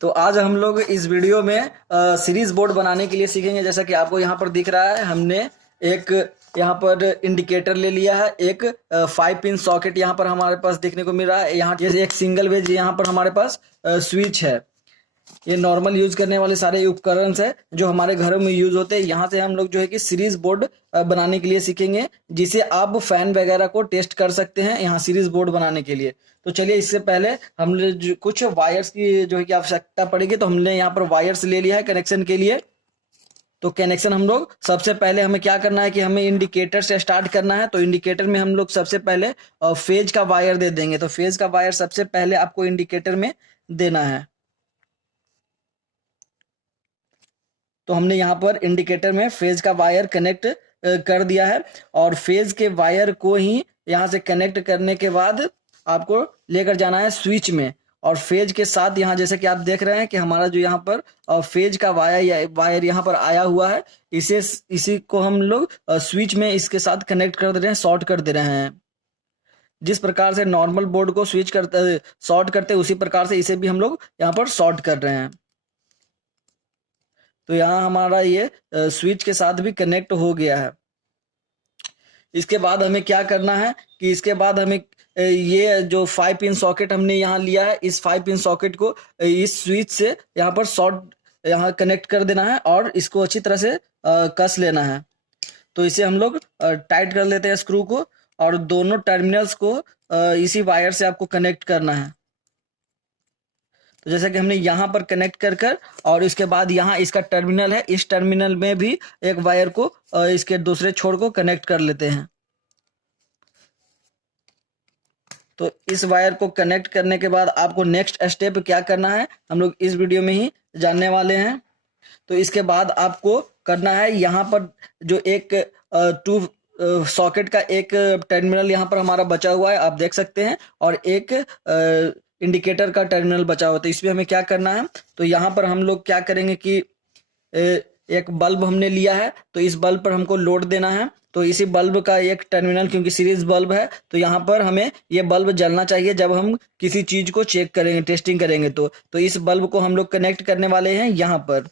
तो आज हम लोग इस वीडियो में सीरीज बोर्ड बनाने के लिए सीखेंगे। जैसा कि आपको यहाँ पर दिख रहा है, हमने एक यहाँ पर इंडिकेटर ले लिया है। एक 5 पिन सॉकेट यहाँ पर हमारे पास देखने को मिल रहा है। यहाँ जैसे एक सिंगल वेज यहाँ पर हमारे पास स्विच है। ये नॉर्मल यूज करने वाले सारे उपकरण है जो हमारे घरों में यूज होते हैं। यहाँ से हम लोग जो है कि सीरीज बोर्ड बनाने के लिए सीखेंगे, जिसे आप फैन वगैरह को टेस्ट कर सकते हैं यहाँ सीरीज बोर्ड बनाने के लिए। तो चलिए, इससे पहले हमने कुछ वायर्स की जो है कि आवश्यकता पड़ेगी। तो हमने यहाँ पर वायर्स ले लिया है कनेक्शन के लिए। तो कनेक्शन हम लोग सबसे पहले हमें क्या करना है कि हमें इंडिकेटर से स्टार्ट करना है। तो इंडिकेटर में हम लोग सबसे पहले फेज का वायर दे देंगे। तो फेज का वायर सबसे पहले आपको इंडिकेटर में देना है। तो हमने यहाँ पर इंडिकेटर में फेज का वायर कनेक्ट कर दिया है, और फेज के वायर को ही यहाँ से कनेक्ट करने के बाद आपको लेकर जाना है स्विच में। और फेज के साथ यहाँ जैसे कि आप देख रहे हैं कि हमारा जो यहाँ पर फेज का वायर यहाँ पर आया हुआ है, इसी को हम लोग स्विच में इसके साथ कनेक्ट कर दे रहे हैं, शॉर्ट कर दे रहे हैं। जिस प्रकार से नॉर्मल बोर्ड को स्विच करते शॉर्ट करते उसी प्रकार से इसे भी हम लोग यहाँ पर शॉर्ट कर रहे हैं। तो यहाँ हमारा ये स्विच के साथ भी कनेक्ट हो गया है। इसके बाद हमें क्या करना है कि इसके बाद हमें ये जो 5 पिन सॉकेट हमने यहाँ लिया है, इस 5 पिन सॉकेट को इस स्विच से यहाँ पर यहाँ कनेक्ट कर देना है, और इसको अच्छी तरह से कस लेना है। तो इसे हम लोग टाइट कर लेते हैं स्क्रू को, और दोनों टर्मिनल्स को इसी वायर से आपको कनेक्ट करना है। तो जैसा कि हमने यहाँ पर कनेक्ट कर और इसके बाद यहाँ इसका टर्मिनल है, इस टर्मिनल में भी एक वायर को इसके दूसरे छोर को कनेक्ट कर लेते हैं। तो इस वायर को कनेक्ट करने के बाद आपको नेक्स्ट स्टेप क्या करना है, हम लोग इस वीडियो में ही जानने वाले हैं। तो इसके बाद आपको करना है, यहाँ पर जो एक टू सॉकेट का एक टर्मिनल यहाँ पर हमारा बचा हुआ है, आप देख सकते हैं, और एक इंडिकेटर का टर्मिनल बचा हुआ। तो इसमें हमें क्या करना है, तो यहाँ पर हम लोग क्या करेंगे कि एक बल्ब हमने लिया है, तो इस बल्ब पर हमको लोड देना है। तो इसी बल्ब का एक टर्मिनल, क्योंकि सीरीज बल्ब है, तो यहाँ पर हमें ये बल्ब जलना चाहिए जब हम किसी चीज को चेक करेंगे, टेस्टिंग करेंगे। तो इस बल्ब को हम लोग कनेक्ट करने वाले हैं यहाँ पर।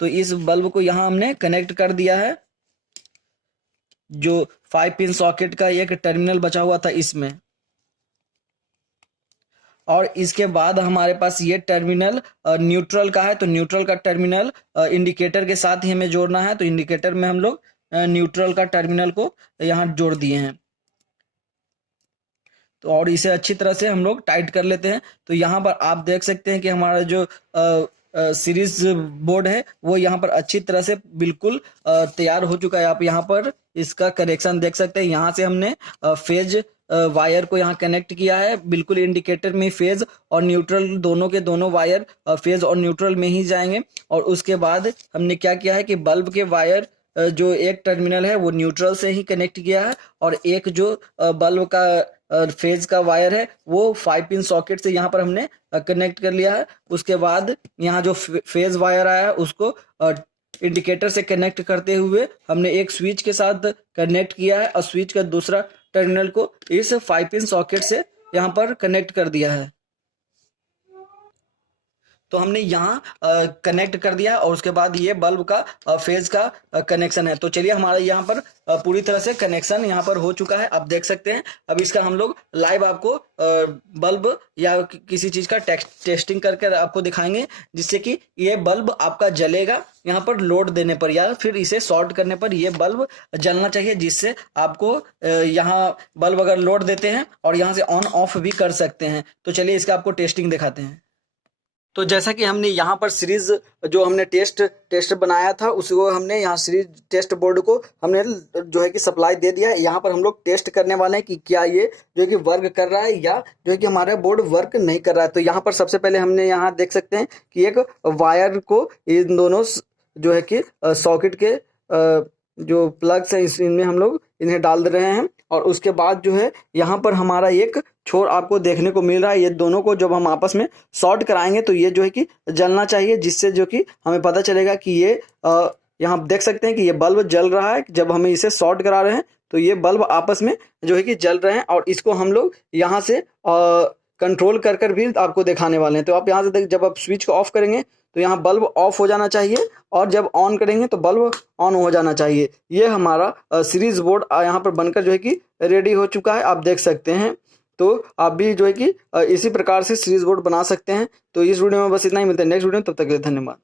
तो इस बल्ब को यहाँ हमने कनेक्ट कर दिया है, जो 5 पिन सॉकेट का एक टर्मिनल बचा हुआ था इसमें। और इसके बाद हमारे पास ये टर्मिनल न्यूट्रल का है। तो न्यूट्रल का टर्मिनल इंडिकेटर के साथ ही हमें जोड़ना है। तो इंडिकेटर में हम लोग न्यूट्रल का टर्मिनल को यहाँ जोड़ दिए हैं। तो और इसे अच्छी तरह से हम लोग टाइट कर लेते हैं। तो यहाँ पर आप देख सकते हैं कि हमारा जो सीरीज बोर्ड है वो यहाँ पर अच्छी तरह से बिल्कुल तैयार हो चुका है। आप यहाँ पर इसका कनेक्शन देख सकते हैं। यहाँ से हमने फेज वायर को यहाँ कनेक्ट किया है। बिल्कुल इंडिकेटर में फेज और न्यूट्रल दोनों के दोनों वायर फेज और न्यूट्रल में ही जाएंगे। और उसके बाद हमने क्या किया है कि बल्ब के वायर जो एक टर्मिनल है वो न्यूट्रल से ही कनेक्ट किया है, और एक जो बल्ब का फेज का वायर है वो 5 पिन सॉकेट से यहाँ पर हमने कनेक्ट कर लिया है। उसके बाद यहाँ जो फेज वायर आया है उसको इंडिकेटर से कनेक्ट करते हुए हमने एक स्विच के साथ कनेक्ट किया है, और स्विच का दूसरा टर्मिनल को इस 5 पिन सॉकेट से यहाँ पर कनेक्ट कर दिया है। तो हमने यहाँ कनेक्ट कर दिया, और उसके बाद ये बल्ब का फेज का कनेक्शन है। तो चलिए, हमारा यहाँ पर पूरी तरह से कनेक्शन यहाँ पर हो चुका है, आप देख सकते हैं। अब इसका हम लोग लाइव आपको बल्ब या किसी चीज का टेस्टिंग करके आपको दिखाएंगे, जिससे कि ये बल्ब आपका जलेगा यहाँ पर लोड देने पर, या फिर इसे शॉर्ट करने पर ये बल्ब जलना चाहिए, जिससे आपको यहाँ बल्ब अगर लोड देते हैं और यहाँ से ऑन ऑफ भी कर सकते हैं। तो चलिए, इसका आपको टेस्टिंग दिखाते हैं। तो जैसा कि हमने यहाँ पर सीरीज जो हमने टेस्ट बनाया था, उसको हमने यहाँ सीरीज टेस्ट बोर्ड को हमने जो है कि सप्लाई दे दिया है। यहाँ पर हम लोग टेस्ट करने वाले हैं कि क्या ये जो है कि वर्क कर रहा है, या जो है कि हमारा बोर्ड वर्क नहीं कर रहा है। तो यहाँ पर सबसे पहले हमने यहाँ देख सकते हैं कि एक वायर को इन दोनों जो है कि सॉकेट के जो प्लग्स हैं इनमें हम लोग इन्हें डाल दे रहे हैं। और उसके बाद जो है यहाँ पर हमारा एक छोर आपको देखने को मिल रहा है। ये दोनों को जब हम आपस में शॉर्ट कराएंगे तो ये जो है कि जलना चाहिए, जिससे जो कि हमें पता चलेगा कि ये यहाँ देख सकते हैं कि ये बल्ब जल रहा है। जब हम इसे शॉर्ट करा रहे हैं तो ये बल्ब आपस में जो है कि जल रहे हैं, और इसको हम लोग यहाँ से कंट्रोल कर भी आपको दिखाने वाले हैं। तो आप यहाँ से जब आप स्विच को ऑफ करेंगे तो यहाँ बल्ब ऑफ हो जाना चाहिए, और जब ऑन करेंगे तो बल्ब ऑन हो जाना चाहिए। ये हमारा सीरीज बोर्ड यहाँ पर बनकर जो है कि रेडी हो चुका है, आप देख सकते हैं। तो आप भी जो है कि इसी प्रकार से सीरीज बोर्ड बना सकते हैं। तो इस वीडियो में बस इतना ही, मिलते हैं नेक्स्ट वीडियो में, तब तक के लिए धन्यवाद।